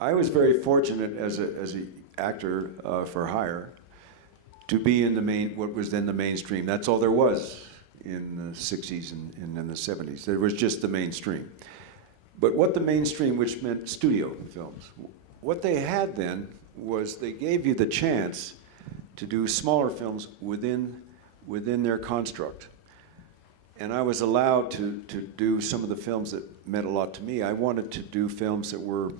I was very fortunate as a actor for hire to be in what was then the mainstream. That's all there was in the 60s and in the 70s. There was just the mainstream. But what the mainstream, which meant studio films, what they had then was they gave you the chance to do smaller films within their construct. And I was allowed to do some of the films that meant a lot to me. I wanted to do films that were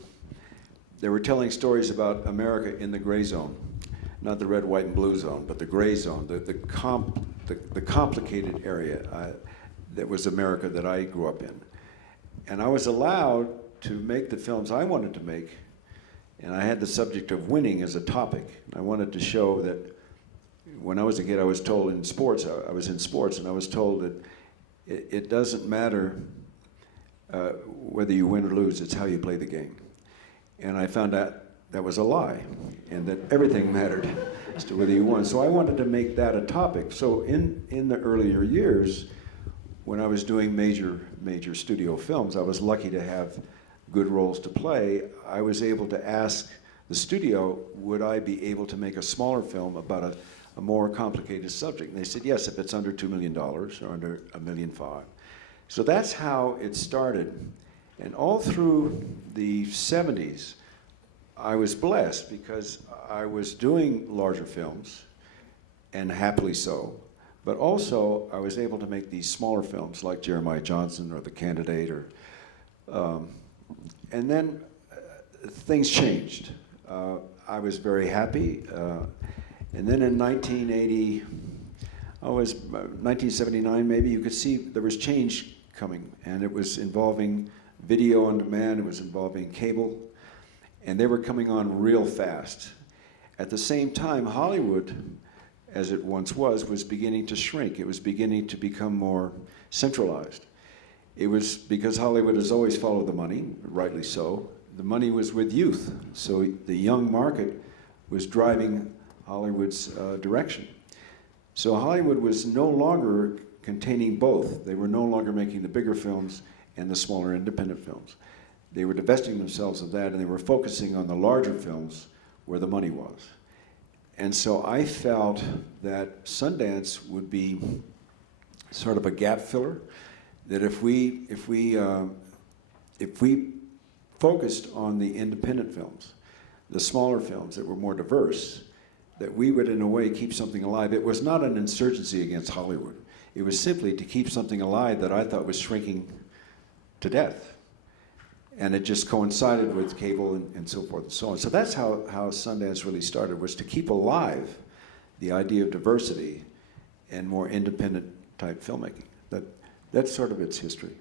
telling stories about America in the gray zone. Not the red, white, and blue zone, but the gray zone, the complicated area that was America that I grew up in. And I was allowed to make the films I wanted to make, and I had the subject of winning as a topic. I wanted to show that when I was a kid, I was told in sports, I was in sports, and I was told that it doesn't matter whether you win or lose, it's how you play the game. And I found out that was a lie, and that everything mattered as to whether you won. So I wanted to make that a topic. So in the earlier years, when I was doing major studio films, I was lucky to have good roles to play. I was able to ask the studio, would I be able to make a smaller film about a more complicated subject? And they said, yes, if it's under $2 million or under $1.5 million. So that's how it started. And all through the 70s, I was blessed because I was doing larger films, and happily so, but also I was able to make these smaller films like Jeremiah Johnson or The Candidate, and then things changed. I was very happy, and then in 1979 maybe, you could see there was change coming, and it was involving video on demand, it was involving cable, and they were coming on real fast. At the same time, Hollywood, as it once was beginning to shrink. It was beginning to become more centralized. It was because Hollywood has always followed the money, rightly so. The money was with youth, so the young market was driving Hollywood's direction. So Hollywood was no longer containing both. They were no longer making the bigger films and the smaller independent films. They were divesting themselves of that, and they were focusing on the larger films where the money was. And so I felt that Sundance would be sort of a gap filler, that if we focused on the independent films, the smaller films that were more diverse, that we would in a way keep something alive. It was not an insurgency against Hollywood. It was simply to keep something alive that I thought was shrinking to death. And it just coincided with cable and so forth and so on. So that's how Sundance really started, was to keep alive the idea of diversity and more independent type filmmaking. That's sort of its history.